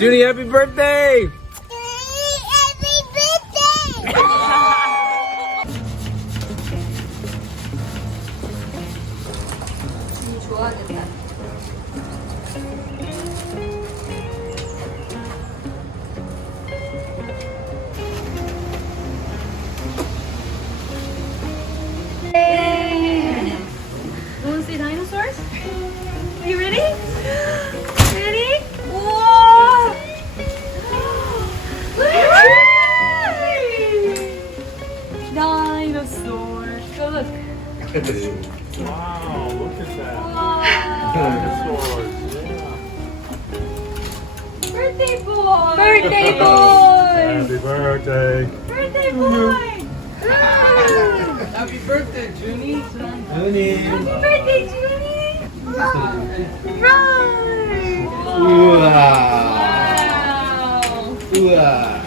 Junie, happy birthday! dinosaur. Go look. wow, look at that. Dinosaurs. Yeah. Birthday boy. Birthday boy. Happy birthday. Birthday boy. Happy birthday, Junie. Junie. Happy birthday, Junie. Run. Run. Wow. Wow. wow.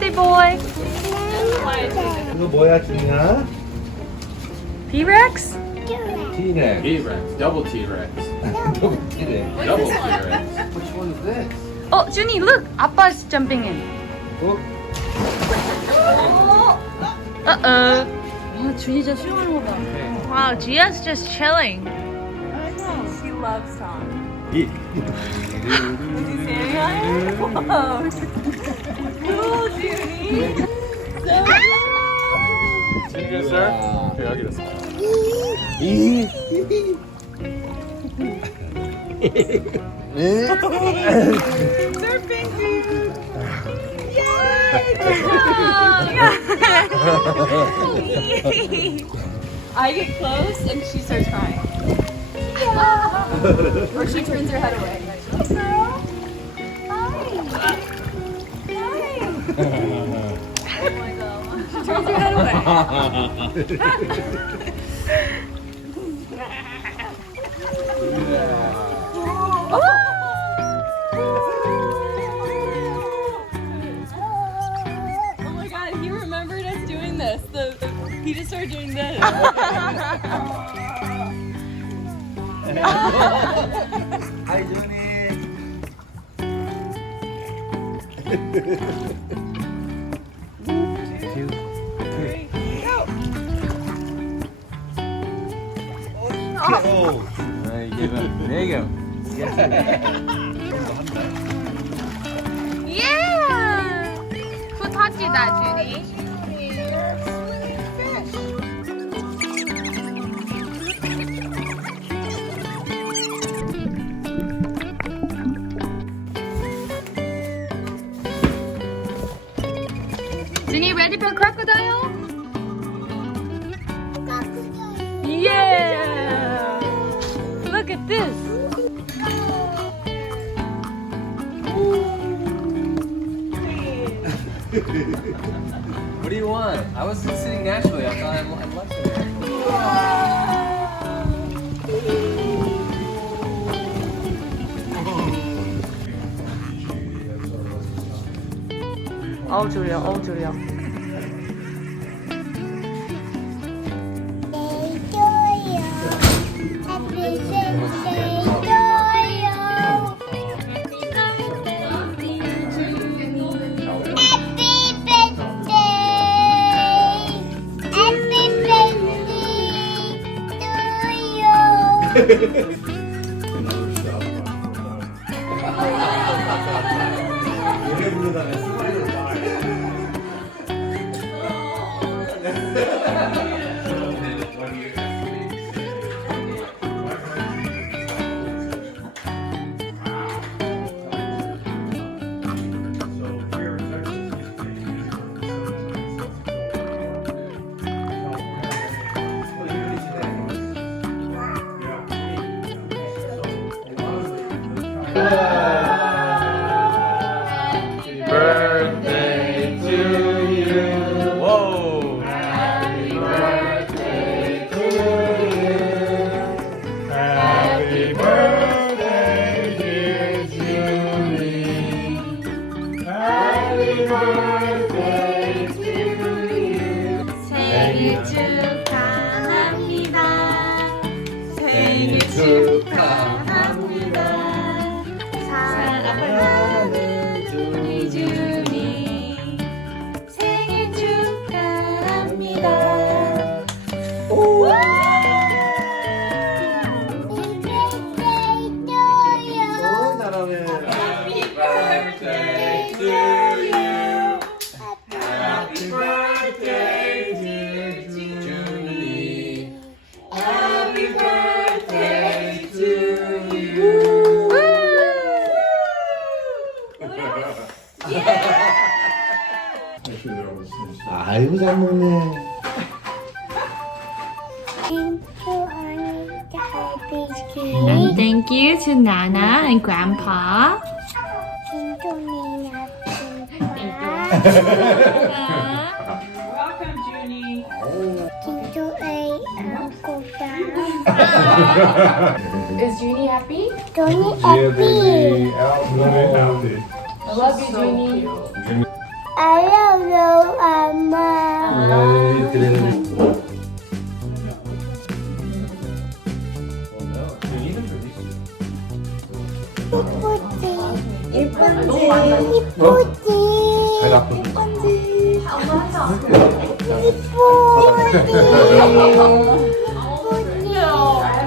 birthday boy! 이거 뭐야, 준이야? T-Rex? T-Rex. T-Rex, double T-Rex, Double T-Rex. double T-Rex. Which one is this? Oh, Junie, look! Appa's jumping in. 어? Uh-oh. 와, 준이 진짜 수영하는 거 봐. Wow, Gia's just chilling. She loves song. 이. Whoa. Cool, Junie. Yes, sir. Okay, I'll get a smile. 이. I get close and she starts crying. or she turns her head away. Hi, girl. Hi. Hi. Oh my god. She turns her head away. Oh my god, he remembered us doing this. The, he just started doing this. Hi, Junie. Two, three, go. Oh, there you go. There you ready for crocodile? Yeah! Look at this. What do you want? I was sitting naturally. I thought I, I liked it. 어우 졸려, 어우 졸려. 노래 부르다가 아이고 잘 먹네. And thank you to Nana and Grandpa. Welcome, Junie. Is Junie happy? Yeah, baby. Out, out. I love you, Junie. I love you, Mama. 네, 그래. 이쁘지? 이쁘지? 이쁘지? 잘 갖고 이쁘지?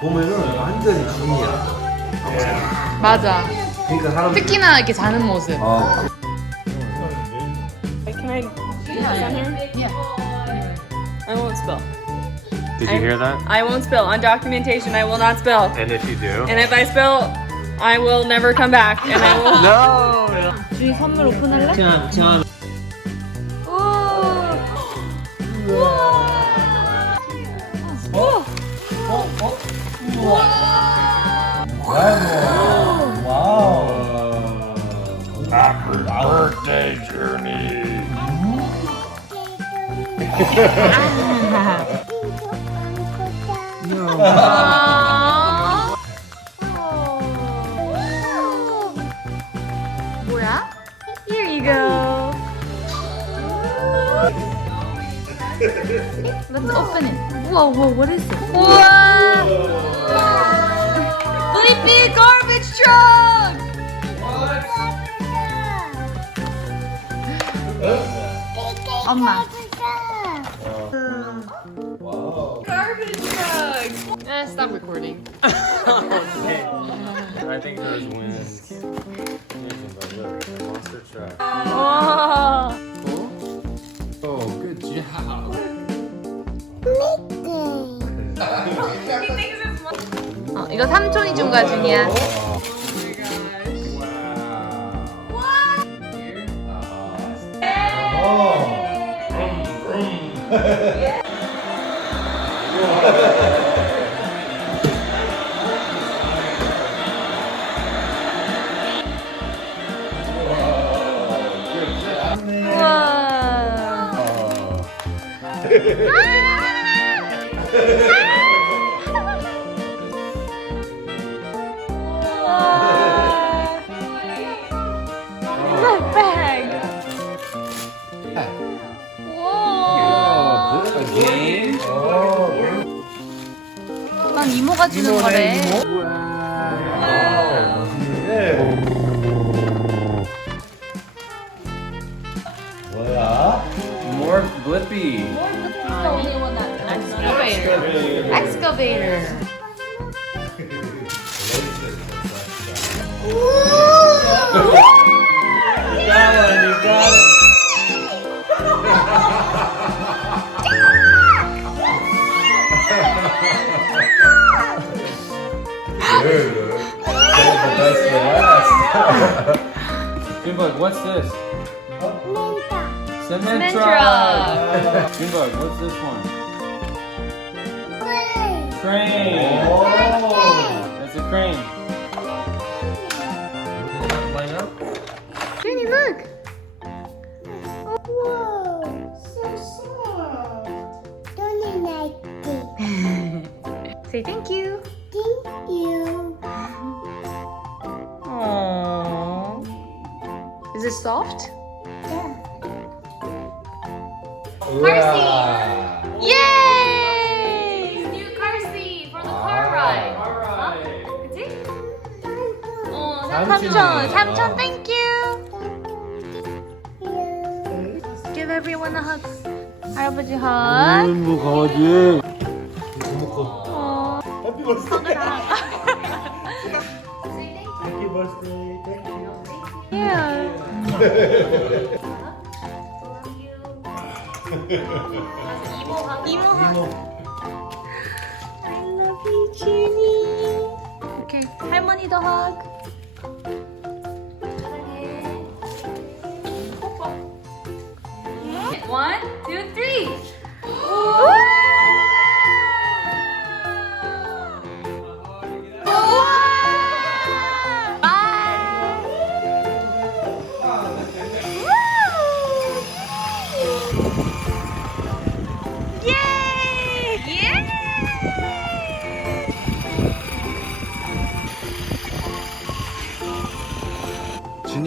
보면은 완전히 준이야. 맞아. 그러니까 사람. 특히나 이렇게 자는 모습. 어. Can I. I won't spill. Did you hear that? I won't spill. On documentation, I will not spill. And if you do, And if I spill, I will never come back. And I will. no. 준이 선물 오픈할래? 아. 뭐야? Here you go. Let's open it. Whoa, whoa, what is it? 우와! Sleepy garbage truck! 엄마. Stop recording. okay. I think hers wins. Look, monster truck. 와. Cool. Oh, good job. 어, 이거 삼촌이 준 거야, 준이야. Oh my gosh. Wow. Here. Oh. Oh. Vroom, vroom. Whoa. 난 이모가 주는 거래. 뭐야? More Blippi Excavator. Excavator. You got it. You got it. Junebug, what's this? Symmetra. Junebug, what's this one? Crane. Oh. That's a crane. Line look. Oh, whoa, so soft. Don't you like it? Say thank you. Thank you. it soft? 우와. Yay! New car seat for the car ride. 어? 그치? 어, 삼촌. 삼촌. 삼촌, thank you. Give everyone a hug. 할아버지 hug. 뭐 강아지. 고모코. 어. 해피 버스데이. 이모가 이모가 이모. I love you, Jenny. Okay. Harmony the hug.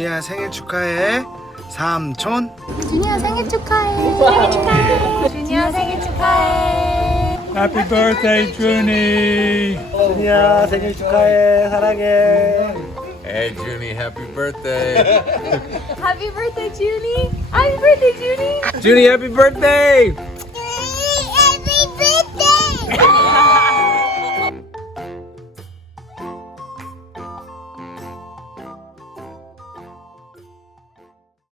준이야 생일 축하해. 삼촌. 준이야 생일 축하해. 생일 축하해. 준이야 생일 축하해. Happy birthday, 준이. 준이야 생일 축하해. 사랑해. Hey, Junie, happy birthday. Happy birthday, Junie! Happy birthday, Junie! Junie, happy birthday!